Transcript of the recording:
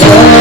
Jesus.